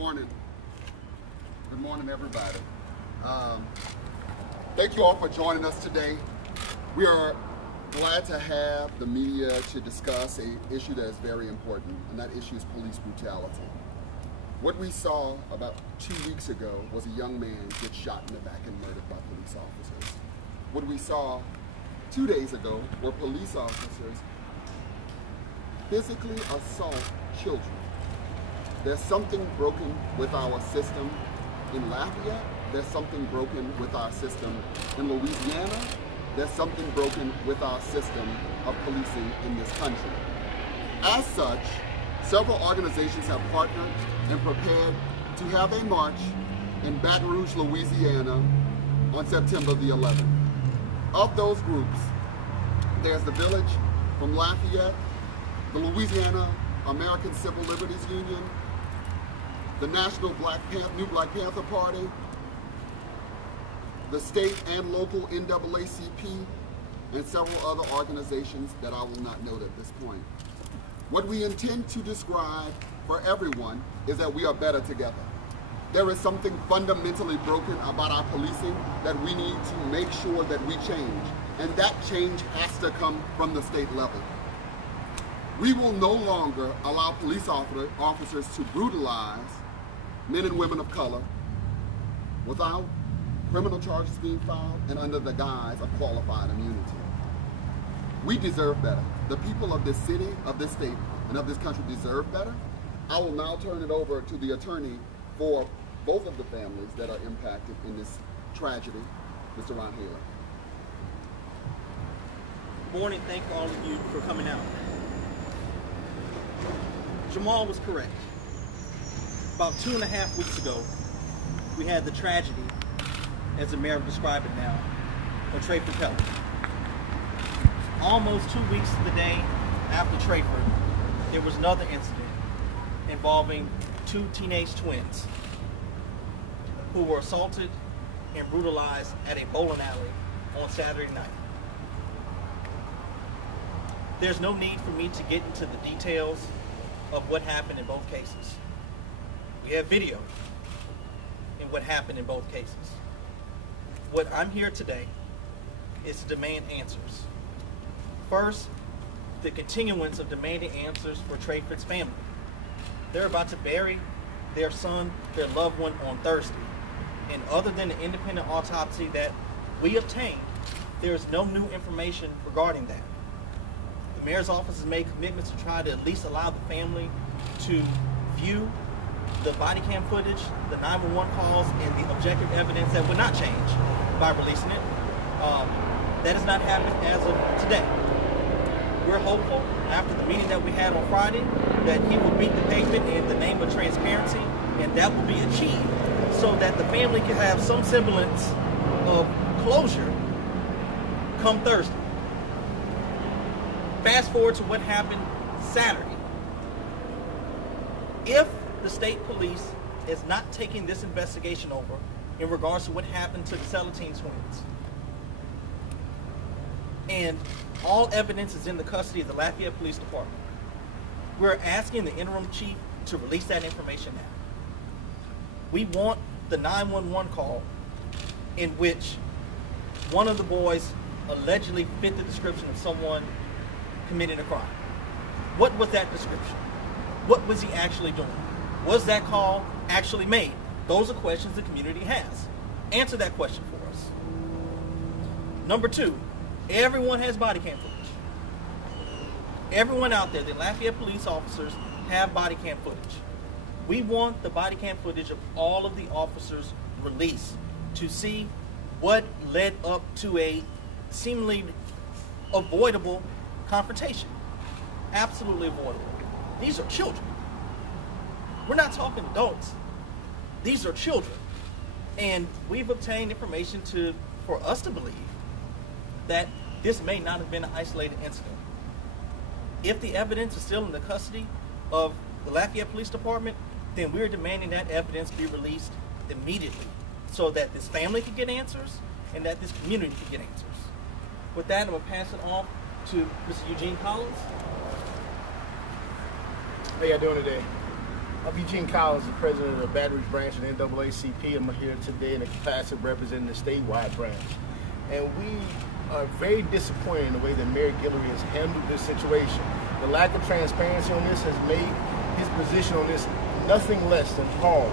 morning. Good morning, everybody. Thank you all for joining us today. We are glad to have the media to discuss an issue that is very important, and that issue is police brutality. What we saw about 2 weeks ago was a young man get shot in the back and murdered by police officers. What we saw 2 days ago were police officers physically assault children. There's something broken with our system in Lafayette. There's something broken with our system in Louisiana. There's something broken with our system of policing in this country. As such, several organizations have partnered and prepared to have a march in Baton Rouge, Louisiana on September the 11th. Of those groups, there's the Village from Lafayette, the Louisiana American Civil Liberties Union, the National New Black Panther Party, the state and local NAACP, and several other organizations that I will not note at this point. What we intend to describe for everyone is that we are better together. There is something fundamentally broken about our policing that we need to make sure that we change, and that change has to come from the state level. We will no longer allow police officers to brutalize men and women of color without criminal charges being filed and under the guise of qualified immunity. We deserve better. The people of this city, of this state, and of this country deserve better. I will now turn it over to the attorney for both of the families that are impacted in this tragedy, Mr. Ron Haley. Good morning. Thank all of you for coming out. Jamal was correct. About 2.5 weeks ago, we had the tragedy, as the mayor described it now, of Trayford Pelham. Almost 2 weeks to the day after Trayford, there was another incident involving 2 teenage twins who were assaulted and brutalized at a bowling alley on Saturday night. There's no need for me to get into the details of what happened in both cases. We have video in what happened in both cases. What I'm here today is to demand answers. First, the continuance of demanding answers for Trayford's family. They're about to bury their son, their loved one, on Thursday. And other than the independent autopsy that we obtained, there is no new information regarding that. The mayor's office has made commitments to try to at least allow the family to view the body cam footage, the 911 calls, and the objective evidence that would not change by releasing it. That has not happened as of today. We're hopeful, after the meeting that we had on Friday, that he will beat the pavement in the name of transparency, and that will be achieved so that the family can have some semblance of closure come Thursday. Fast forward to what happened Saturday. If the state police is not taking this investigation over in regards to what happened to the Celatine twins, and all evidence is in the custody of the Lafayette Police Department, we're asking the interim chief to release that information now. We want the 911 call in which one of the boys allegedly fit the description of someone committing a crime. What was that description? What was he actually doing? Was that call actually made? Those are questions the community has. Answer that question for us. Number 2, everyone has body cam footage. Everyone out there, the Lafayette police officers, have body cam footage. We want the body cam footage of all of the officers released to see what led up to a seemingly avoidable confrontation. Absolutely avoidable. These are children. We're not talking adults. These are children. And we've obtained information for us to believe that this may not have been an isolated incident. If the evidence is still in the custody of the Lafayette Police Department, then we're demanding that evidence be released immediately so that this family can get answers and that this community can get answers. With that, I'm going to pass it on to Mr. Eugene Collins. How y'all doing today? I'm Eugene Collins, the president of the Baton Rouge branch of the NAACP. I'm here today in the capacity of representing the statewide branch. And we are very disappointed in the way that Mayor Guillory has handled this situation. The lack of transparency on this has made his position on this nothing less than horrible.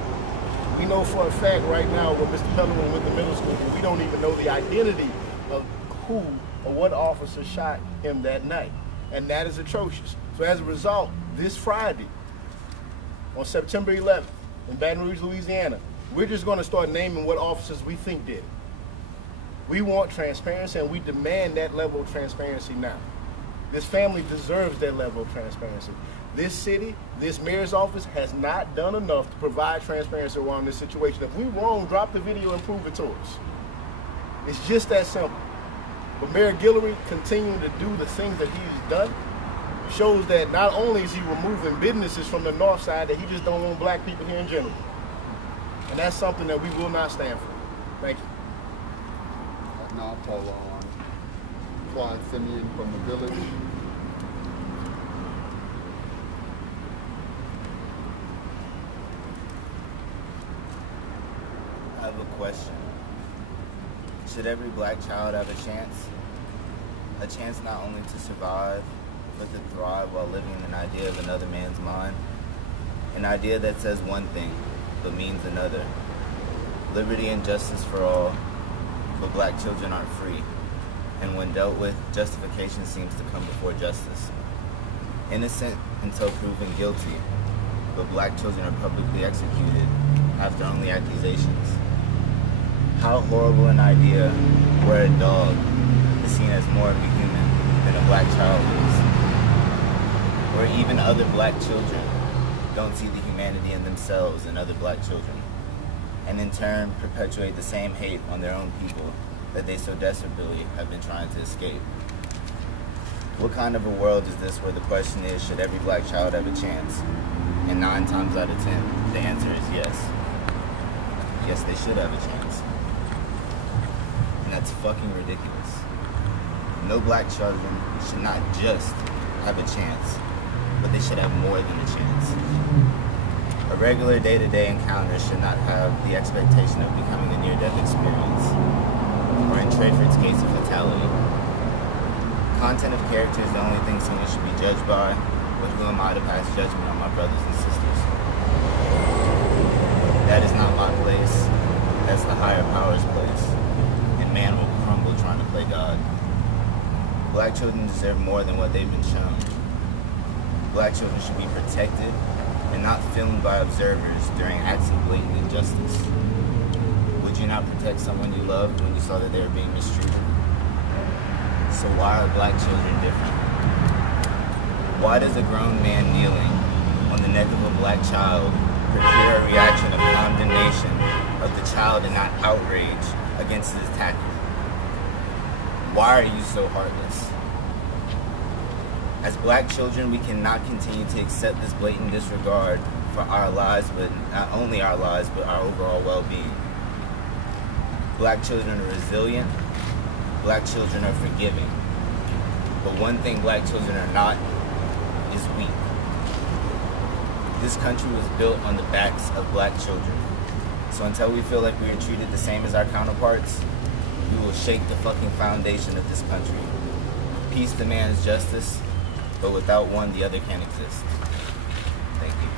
We know for a fact right now where Mr. Pellerman went to middle school, but we don't even know the identity of who or what officer shot him that night. And that is atrocious. So as a result, this Friday, on September 11th, in Baton Rouge, Louisiana, we're just going to start naming what officers we think did it. We want transparency, and we demand that level of transparency now. This family deserves that level of transparency. This city, this mayor's office has not done enough to provide transparency around this situation. If we're wrong, drop the video and prove it to us. It's just that simple. But Mayor Guillory continuing to do the things that he's done shows that not only is he removing businesses from the north side, that he just don't want black people here in general. And that's something that we will not stand for. Thank you. Now I'll call on Clyde Simeon from the village. I have a question. Should every black child have a chance? A chance not only to survive, but to thrive while living in an idea of another man's mind? An idea that says one thing, but means another. Liberty and justice for all, but black children aren't free. And when dealt with, justification seems to come before justice. Innocent until proven guilty, but black children are publicly executed after only accusations. How horrible an idea where a dog is seen as more of a human than a black child is. Where even other black children don't see the humanity in themselves and other black children, and in turn perpetuate the same hate on their own people that they so desperately have been trying to escape. What kind of a world is this where the question is, should every black child have a chance? And 9 times out of 10, the answer is yes. Yes, they should have a chance. And that's fucking ridiculous. No black children should not just have a chance, but they should have more than a chance. A regular day-to-day encounter should not have the expectation of becoming a near-death experience, or in Trayford's case, a fatality. Content of character is the only thing someone should be judged by, but who am I to pass judgment on my brothers and sisters? That is not my place. That's the higher power's place. And man will crumble trying to play God. Black children deserve more than what they've been shown. Black children should be protected and not filmed by observers during acts of blatant injustice. Would you not protect someone you loved when you saw that they were being mistreated? So why are black children different? Why does a grown man kneeling on the neck of a black child procure a reaction of condemnation of the child and not outrage against his attacker? Why are you so heartless? As black children, we cannot continue to accept this blatant disregard for our lives, but not only our lives, but our overall well-being. Black children are resilient. Black children are forgiving. But one thing black children are not is weak. This country was built on the backs of black children. So until we feel like we are treated the same as our counterparts, we will shake the fucking foundation of this country. Peace demands justice, but without one, the other can't exist. Thank you.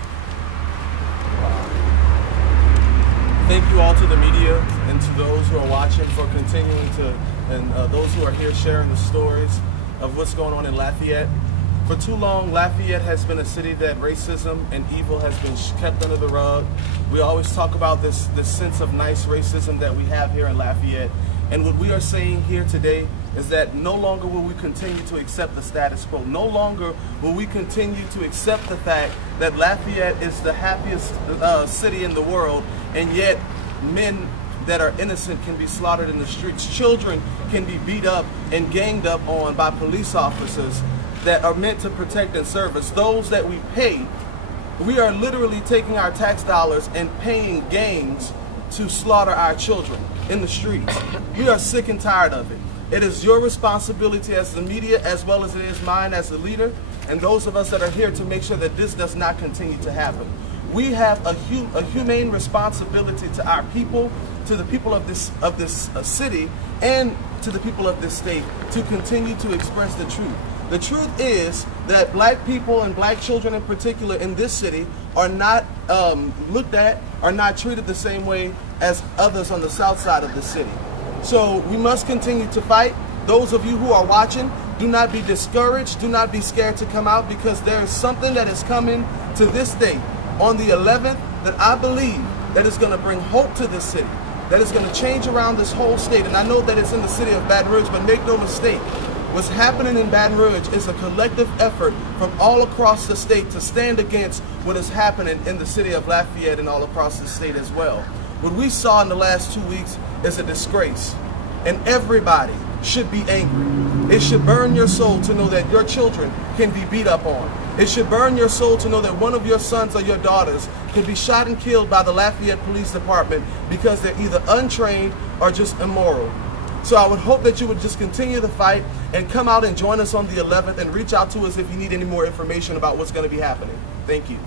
Thank you all to the media and to those who are watching for continuing to, and those who are here sharing the stories of what's going on in Lafayette. For too long, Lafayette has been a city that racism and evil has been kept under the rug. We always talk about this sense of nice racism that we have here in Lafayette. And what we are saying here today is that no longer will we continue to accept the status quo. No longer will we continue to accept the fact that Lafayette is the happiest city in the world, and yet men that are innocent can be slaughtered in the streets. Children can be beat up and ganged up on by police officers that are meant to protect and serve us. Those that we pay, we are literally taking our tax dollars and paying gangs to slaughter our children in the streets. We are sick and tired of it. It is your responsibility as the media, as well as it is mine as the leader, and those of us that are here to make sure that this does not continue to happen. we have a humane responsibility to our people, to the people of this city, and to the people of this state to continue to express the truth. The truth is that black people and black children in particular in this city are not looked at, are not treated the same way as others on the south side of the city. So we must continue to fight. Those of you who are watching, do not be discouraged, do not be scared to come out, because there is something that is coming to this state on the 11th that I believe that is going to bring hope to this city, that is going to change around this whole state. And I know that it's in the city of Baton Rouge, but make no mistake, what's happening in Baton Rouge is a collective effort from all across the state to stand against what is happening in the city of Lafayette and all across the state as well. What we saw in the last 2 weeks is a disgrace, and everybody should be angry. It should burn your soul to know that your children can be beat up on. It should burn your soul to know that one of your sons or your daughters can be shot and killed by the Lafayette Police Department because they're either untrained or just immoral. So I would hope that you would just continue the fight and come out and join us on the 11th and reach out to us if you need any more information about what's going to be happening. Thank you.